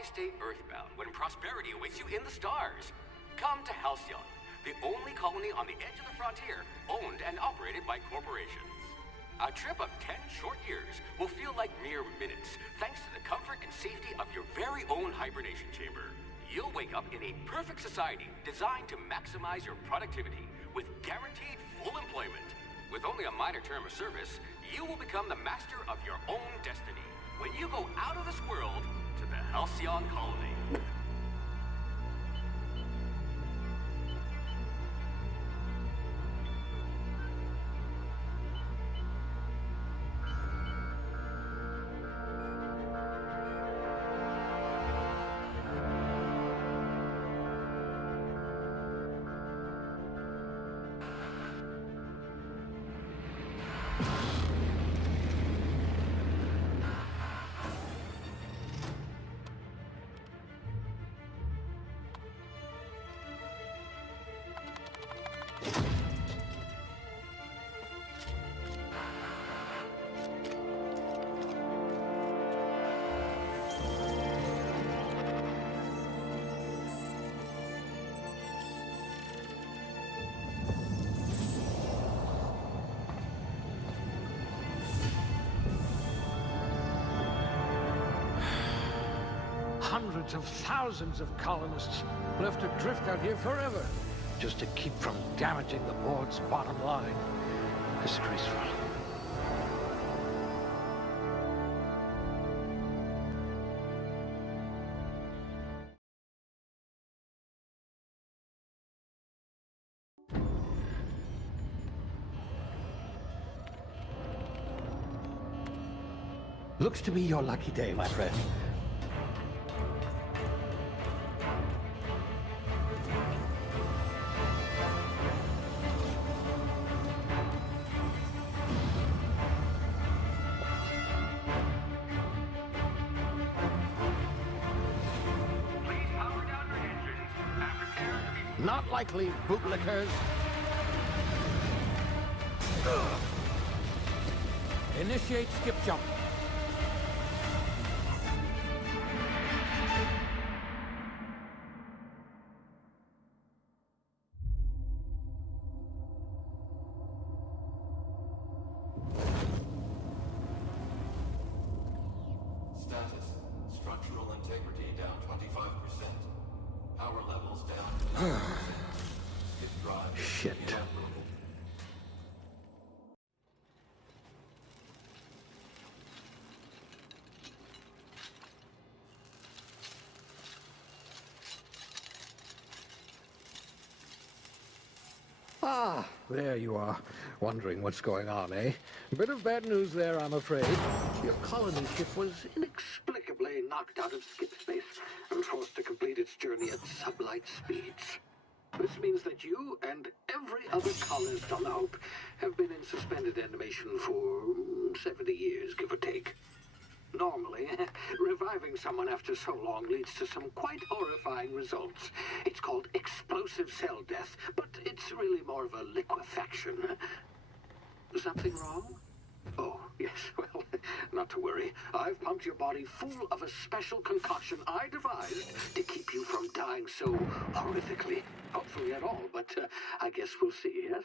Why stay earthbound when prosperity awaits you in the stars? Come to Halcyon, the only colony on the edge of the frontier, owned and operated by corporations. A trip of 10 short years will feel like mere minutes, thanks to the comfort and safety of your very own hibernation chamber. You'll wake up in a perfect society designed to maximize your productivity with guaranteed full employment. With only a minor term of service, you will become the master of your own destiny when you go out of this world to the Halcyon colony. Hundreds of thousands of colonists left adrift out here forever, just to keep from damaging the board's bottom line. Disgraceful. Looks to be your lucky day, my friend. Not likely, bootlickers. Initiate skip jump. Status. Structural integrity down 25%. Power levels down. Shit. Ah, there you are. Wondering what's going on, eh? Bit of bad news there, I'm afraid. Your colony ship was inexplicably knocked out of skip space and forced to complete its journey at sublight speeds. This means that you and every other colonist on the Hope have been in suspended animation for 70 years, give or take. Normally, reviving someone after so long leads to some quite horrifying results. It's called explosive cell death, but it's really more of a liquefaction. Something wrong? Oh, yes, well, not to worry. I've pumped your body full of a special concoction I devised to keep you from dying so horrifically. Hopefully at all, but I guess we'll see, yes?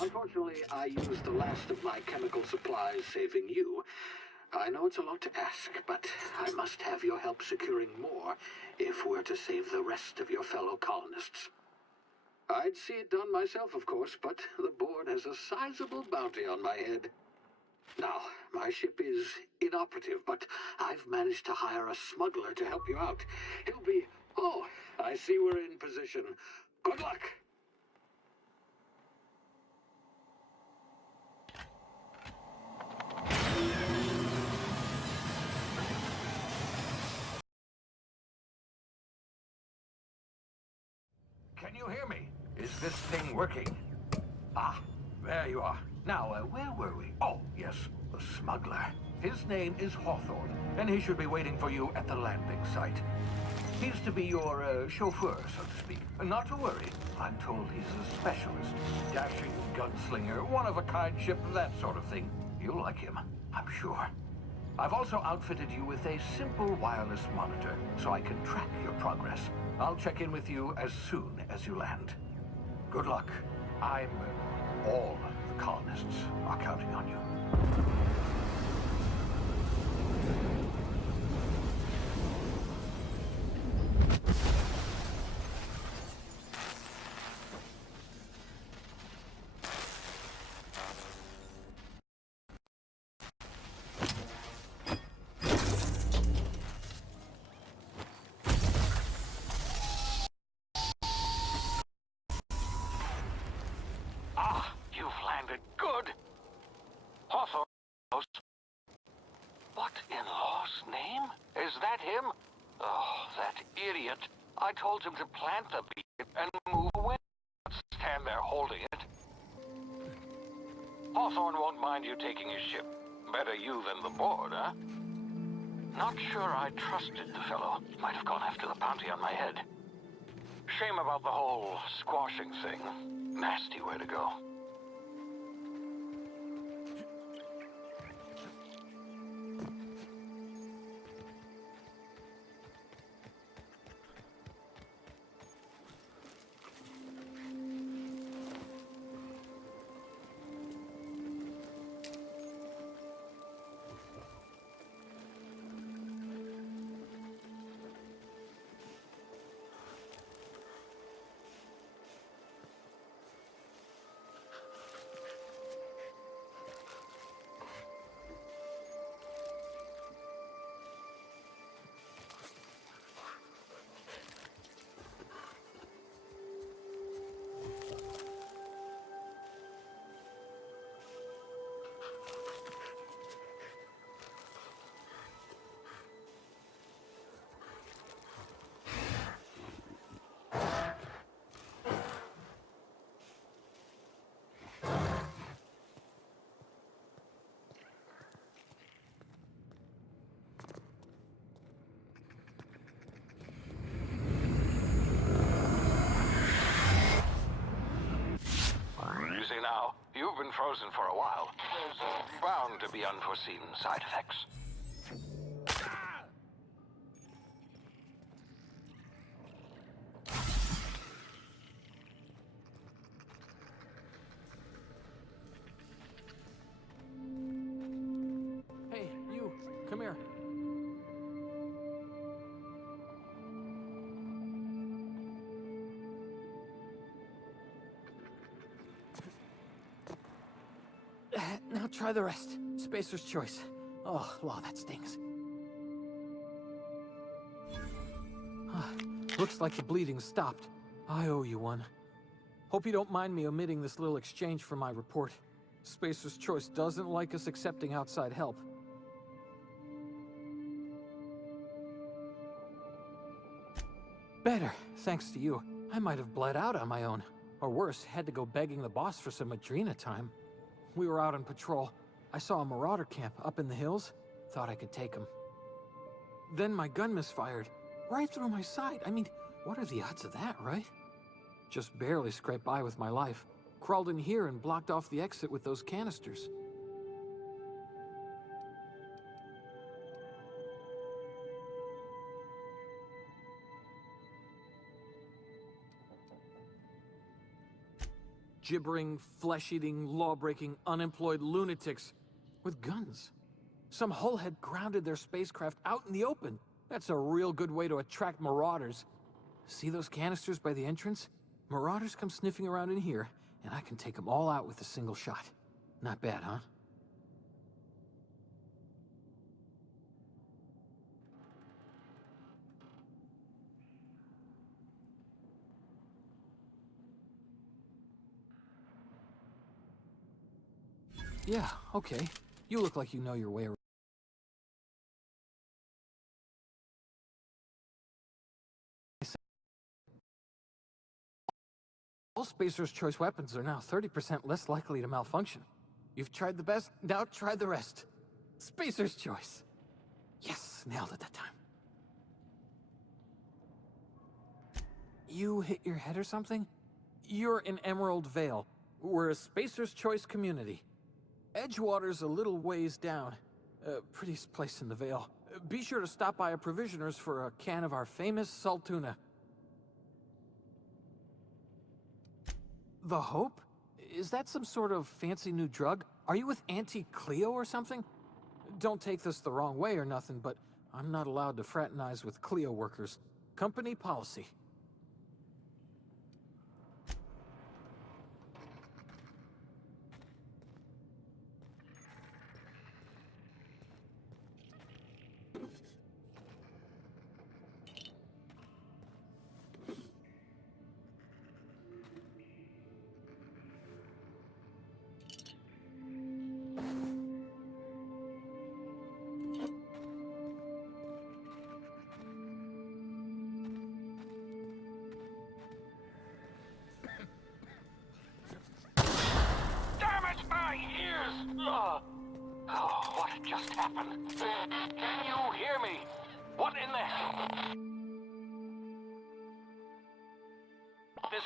Unfortunately, I used the last of my chemical supplies saving you. I know it's a lot to ask, but I must have your help securing more if we're to save the rest of your fellow colonists. I'd see it done myself, of course, but the board has a sizable bounty on my head. Now, my ship is inoperative, but I've managed to hire a smuggler to help you out. He'll be... Oh, I see we're in position. Good luck! Can you hear me? Is this thing working? Ah, there you are. Now, where were we? Oh, yes, the smuggler. His name is Hawthorne, and he should be waiting for you at the landing site. He's to be your chauffeur, so to speak. Not to worry. I'm told he's a specialist. Dashing gunslinger, one-of-a-kind ship, that sort of thing. You'll like him, I'm sure. I've also outfitted you with a simple wireless monitor, so I can track your progress. I'll check in with you as soon as you land. Good luck. All the colonists are counting on you. You've landed good. Hawthorne. What in law's name? Is that him? Oh, that idiot. I told him to plant the beacon and move away. Stand there holding it. Hawthorne won't mind you taking his ship. Better you than the board, huh? Not sure I trusted the fellow. Might have gone after the bounty on my head. Shame about the whole squashing thing. Nasty way to go. You see now, you've been frozen for a while. There's bound to be unforeseen side effects. Hey, you, come here. Now try the rest. Spacer's choice. Oh, wow, that stings. Looks like the bleeding stopped. I owe you one. Hope you don't mind me omitting this little exchange from my report. Spacer's choice doesn't like us accepting outside help. Better, thanks to you. I might have bled out on my own. Or worse, had to go begging the boss for some Adrena time. We were out on patrol. I saw a marauder camp up in the hills. Thought I could take him. Then my gun misfired. Right through my side. I mean, what are the odds of that, right? Just barely scraped by with my life. Crawled in here and blocked off the exit with those canisters. Gibbering, flesh-eating, law-breaking, unemployed lunatics with guns. Some hullhead grounded their spacecraft out in the open. That's a real good way to attract marauders. See those canisters by the entrance? Marauders come sniffing around in here, and I can take them all out with a single shot. Not bad, huh? Yeah, okay. You look like you know your way around. All Spacer's Choice weapons are now 30% less likely to malfunction. You've tried the best, now try the rest. Spacer's Choice. Yes, nailed it that time. You hit your head or something? You're in Emerald Vale. We're a Spacer's Choice community. Edgewater's a little ways down. Prettiest place in the Vale. Be sure to stop by a provisioner's for a can of our famous salt tuna. The Hope? Is that some sort of fancy new drug? Are you with Auntie Cleo or something? Don't take this the wrong way or nothing, but I'm not allowed to fraternize with Cleo workers. Company policy. Oh, what just happened? Can you hear me? What in the hell? This...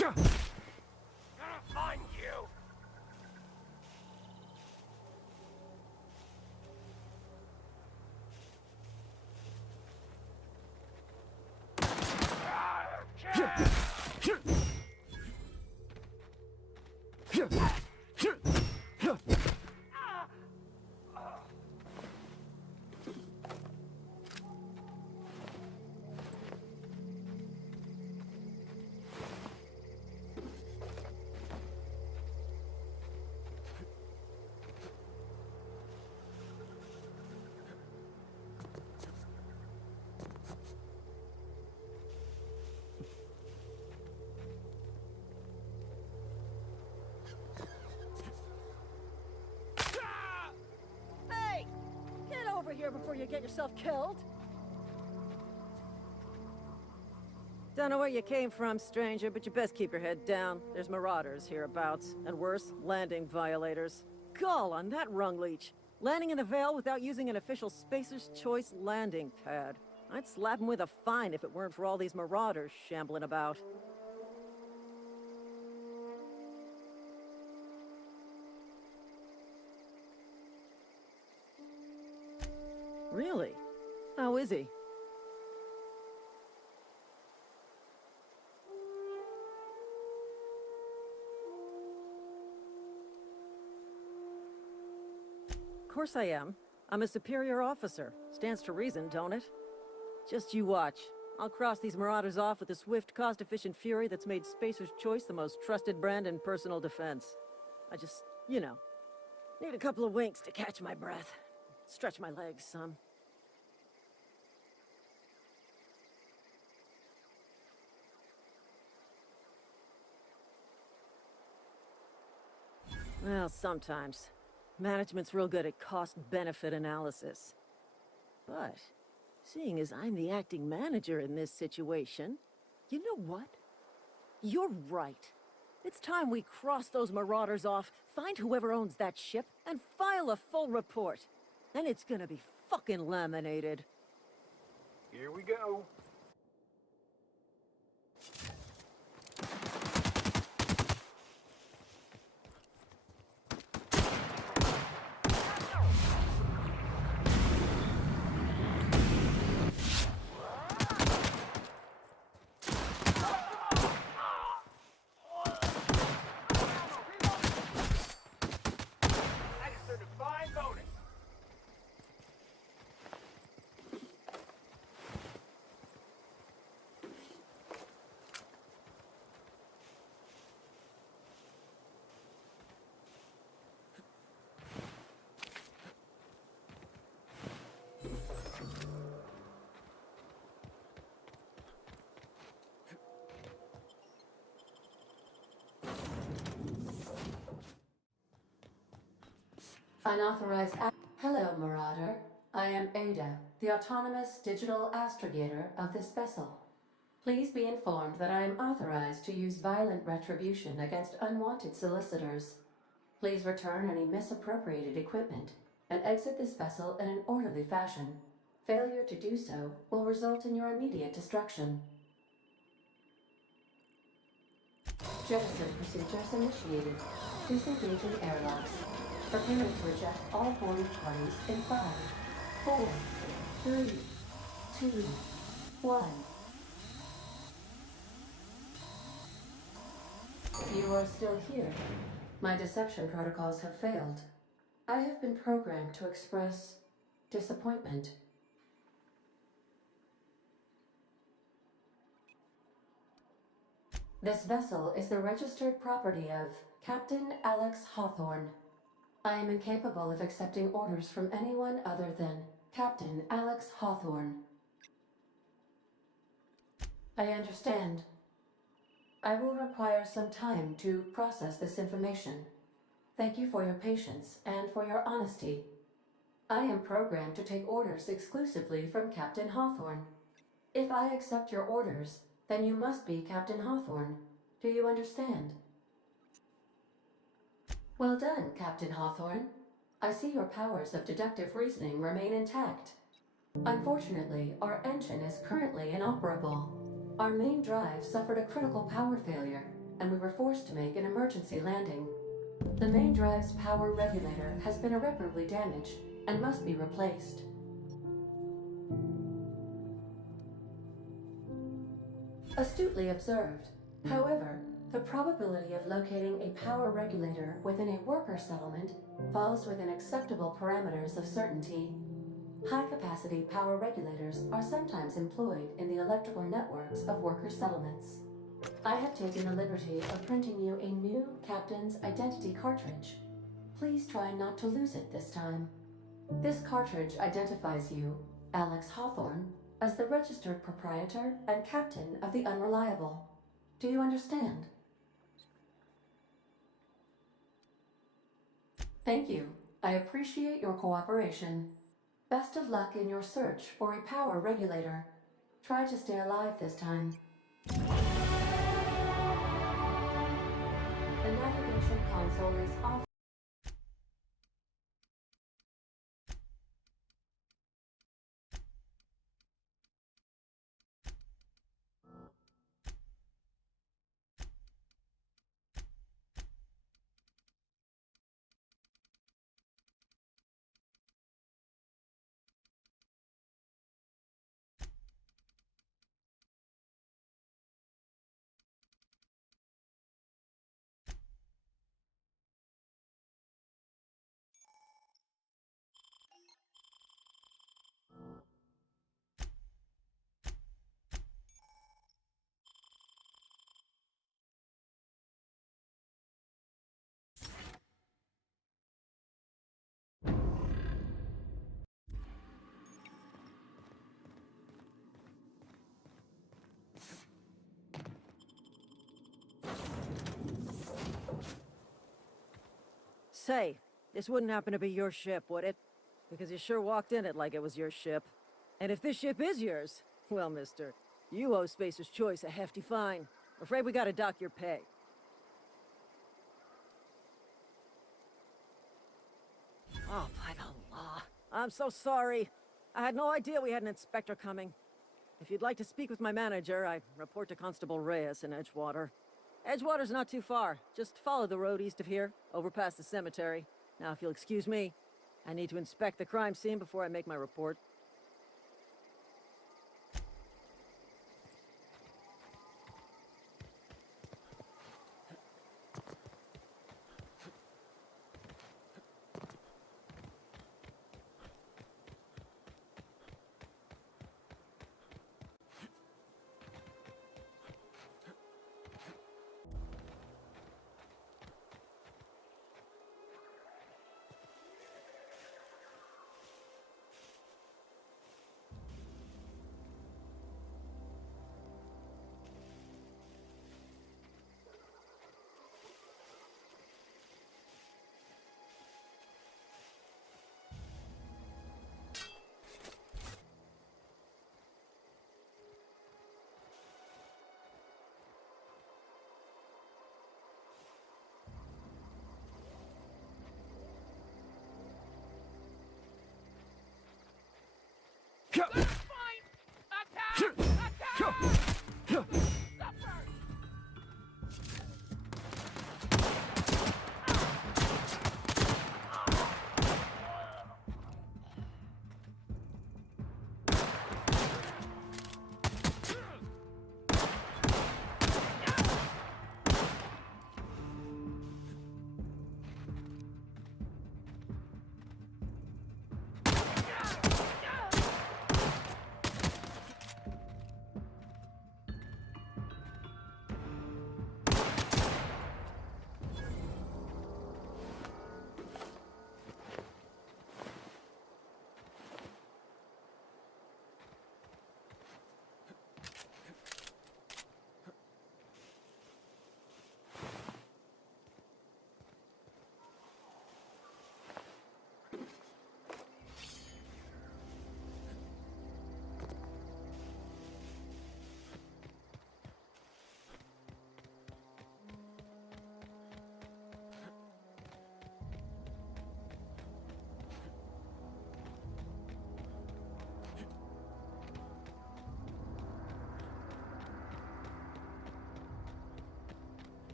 Gonna find you! Hey! Get over here before you get yourself killed! Don't know where you came from, stranger, but you best keep your head down. There's marauders hereabouts, and worse, landing violators. Gall on that rung leech! Landing in the Vale without using an official Spacer's Choice landing pad. I'd slap him with a fine if it weren't for all these marauders shambling about. Really? How is he? Of course I am. I'm a superior officer. Stands to reason, don't it? Just you watch. I'll cross these marauders off with a swift, cost-efficient fury that's made Spacer's Choice the most trusted brand in personal defense. I just, you know, need a couple of winks to catch my breath. Stretch my legs some. Well, sometimes. Management's real good at cost-benefit analysis. But, seeing as I'm the acting manager in this situation, you know what? You're right. It's time we cross those marauders off, find whoever owns that ship, and file a full report. Then it's gonna be fucking laminated. Here we go. I just earned a fine bonus. Unauthorized Hello, Marauder. I am Ada, the autonomous digital astrogator of this vessel. Please be informed that I am authorized to use violent retribution against unwanted solicitors. Please return any misappropriated equipment and exit this vessel in an orderly fashion. Failure to do so will result in your immediate destruction. Jettison procedures initiated. Disengaging airlocks. Preparing to eject all boarding parties in 5, 4, 3, 2, 1. You are still here. My deception protocols have failed. I have been programmed to express disappointment. This vessel is the registered property of Captain Alex Hawthorne. I am incapable of accepting orders from anyone other than Captain Alex Hawthorne. I understand. I will require some time to process this information. Thank you for your patience and for your honesty. I am programmed to take orders exclusively from Captain Hawthorne. If I accept your orders, then you must be Captain Hawthorne. Do you understand? Well done, Captain Hawthorne. I see your powers of deductive reasoning remain intact. Unfortunately, our engine is currently inoperable. Our main drive suffered a critical power failure, and we were forced to make an emergency landing. The main drive's power regulator has been irreparably damaged and must be replaced. Astutely observed. However, the probability of locating a power regulator within a worker settlement falls within acceptable parameters of certainty. High-capacity power regulators are sometimes employed in the electrical networks of worker settlements. I have taken the liberty of printing you a new Captain's Identity cartridge. Please try not to lose it this time. This cartridge identifies you, Alex Hawthorne, as the registered proprietor and captain of the Unreliable. Do you understand? Thank you. I appreciate your cooperation. Best of luck in your search for a power regulator. Try to stay alive this time. The navigation console is off. Say, this wouldn't happen to be your ship, would it? Because you sure walked in it like it was your ship. And if this ship is yours, well, mister, you owe Spacer's Choice a hefty fine. Afraid we gotta dock your pay. Oh, by the law. I'm so sorry. I had no idea we had an inspector coming. If you'd like to speak with my manager, I'd report to Constable Reyes in Edgewater. Edgewater's not too far. Just follow the road east of here, over past the cemetery. Now, if you'll excuse me, I need to inspect the crime scene before I make my report.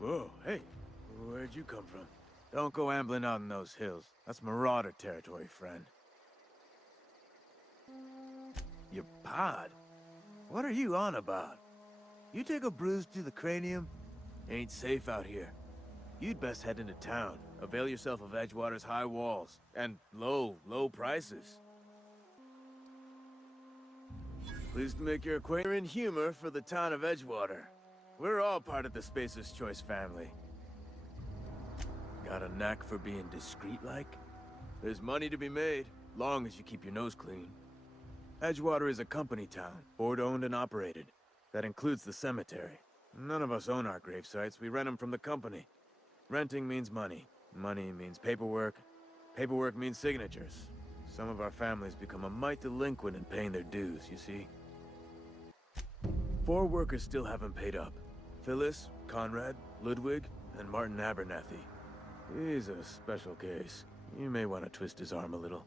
Whoa, hey, where'd you come from? Don't go ambling out in those hills. That's marauder territory, friend. Your pod? What are you on about? You take a bruise to the cranium? Ain't safe out here. You'd best head into town. Avail yourself of Edgewater's high walls. And low prices. Pleased to make your acquaintance in humor for the town of Edgewater. We're all part of the Spacer's Choice family. Got a knack for being discreet-like? There's money to be made, long as you keep your nose clean. Edgewater is a company town, board-owned and operated. That includes the cemetery. None of us own our grave sites, we rent them from the company. Renting means money. Money means paperwork. Paperwork means signatures. Some of our families become a mite delinquent in paying their dues, you see. 4 workers still haven't paid up. Phyllis, Conrad, Ludwig, and Martin Abernathy. He's a special case. You may want to twist his arm a little.